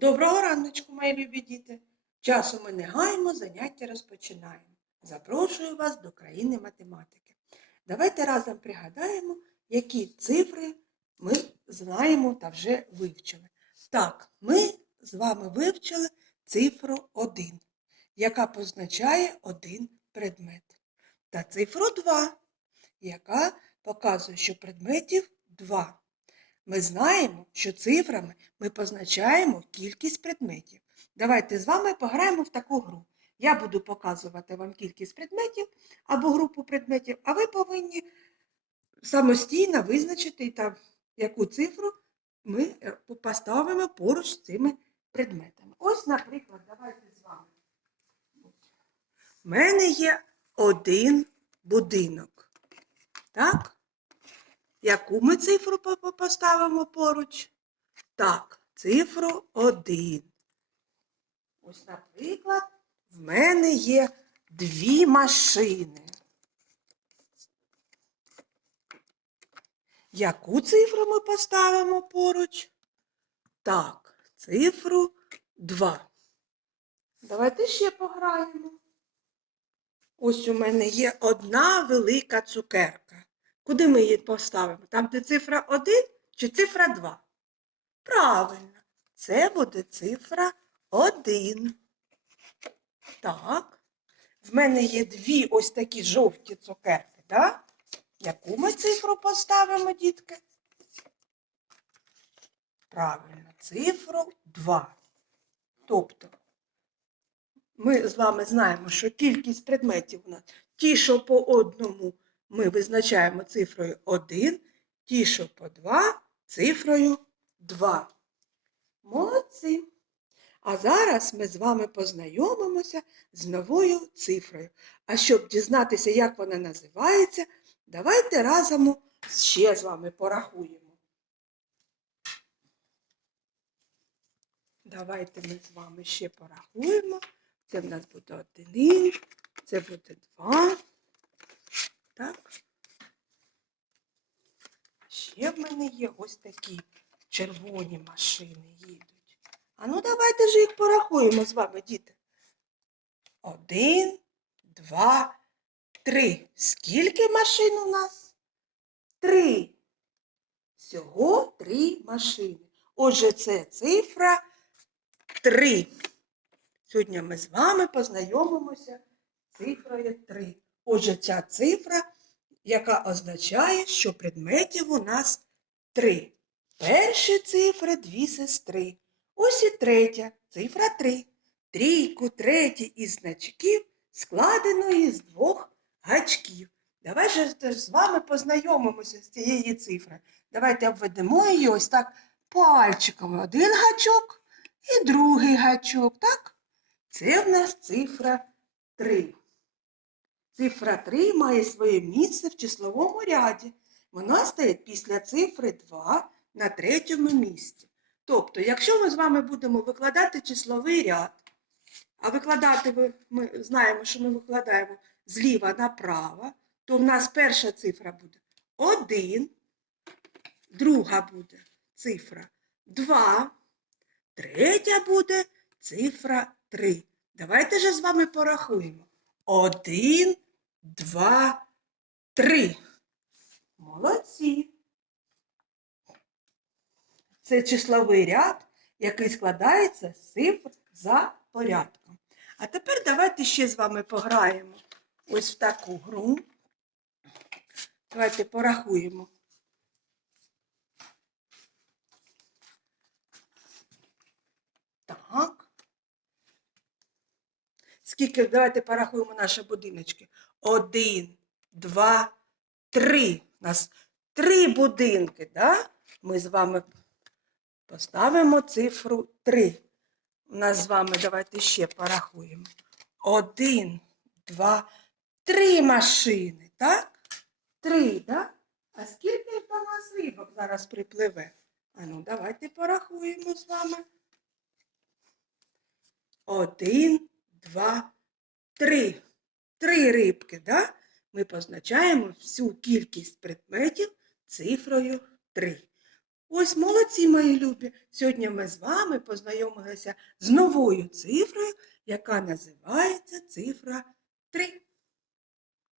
Доброго раночку, мої любі діти. Часу ми не гаємо, заняття розпочинаємо. Запрошую вас до країни математики. Давайте разом пригадаємо, які цифри ми знаємо та вже вивчили. Так, ми з вами вивчили цифру 1, яка позначає один предмет. Та цифру 2, яка показує, що предметів 2. Ми знаємо, що цифрами ми позначаємо кількість предметів. Давайте з вами пограємо в таку гру. Я буду показувати вам кількість предметів або групу предметів, а ви повинні самостійно визначити, там, яку цифру ми е, поставимо поруч з цими предметами. Ось, наприклад, давайте з вами. У мене є один будинок. Так? Яку ми цифру по- по- поставимо поруч? Так, цифру 1. Ось, наприклад, в мене є дві машини. Яку цифру ми поставимо поруч? Так, цифру 2. Давайте ще пограємо. Ось у мене є одна велика цукерка. Куди ми її поставимо? Там, де цифра 1 чи цифра 2? Правильно, це буде цифра 1. Так. В мене є дві ось такі жовті цукерки, так? Яку ми цифру поставимо, дітки? Правильно, цифру 2. Тобто, ми з вами знаємо, що кількість предметів у нас ті, що по одному ми визначаємо цифрою 1, ті, що по 2 цифрою 2. Молодці! А зараз ми з вами познайомимося з новою цифрою. А щоб дізнатися, як вона називається, давайте разом ще з вами порахуємо. Давайте ми з вами ще порахуємо. Це в нас буде один, це буде два. Так. Ще в мене є ось такі червоні машини їдуть. А ну давайте ж їх порахуємо з вами, діти. Один, два, три. Скільки машин у нас? Три. Всього три машини. Отже, це цифра три. Сьогодні ми з вами познайомимося з цифрою 3. Отже, ця цифра, яка означає, що предметів у нас 3. Перші цифри дві сестри. Ось і третя, цифра 3. Трійку, третій із значків складено із двох гачків. Давай же з вами познайомимося з цією цифрою. Давайте обведемо її ось так пальчиками. Один гачок і другий гачок, так? Це в нас цифра 3. Цифра 3 має своє місце в числовому ряді. Вона стоїть після цифри 2 на третьому місці. Тобто, якщо ми з вами будемо викладати числовий ряд, а викладати ви- ми знаємо, що ми викладаємо зліва направо, то в нас перша цифра буде 1, друга буде цифра 2, третя буде цифра 3. Давайте же з вами порахуємо. 1, 2, 3. Молодці. Це числовий ряд, який складається з цифр за порядком. А тепер давайте ще з вами пограємо ось в таку гру. Давайте порахуємо. Так. Скільки, давайте порахуємо наші будиночки. Один, два, три. У нас три будинки, да? Ми з вами поставимо цифру три. У нас з вами давайте ще порахуємо. Один, два, три машини, так? Три, так? А скільки до нас рибок зараз припливе? А ну, давайте порахуємо з вами. Один, два, три. Три рибки, да? Ми позначаємо всю кількість предметів цифрою 3. Ось молодці, мої любі. Сьогодні ми з вами познайомилися з новою цифрою, яка називається цифра 3.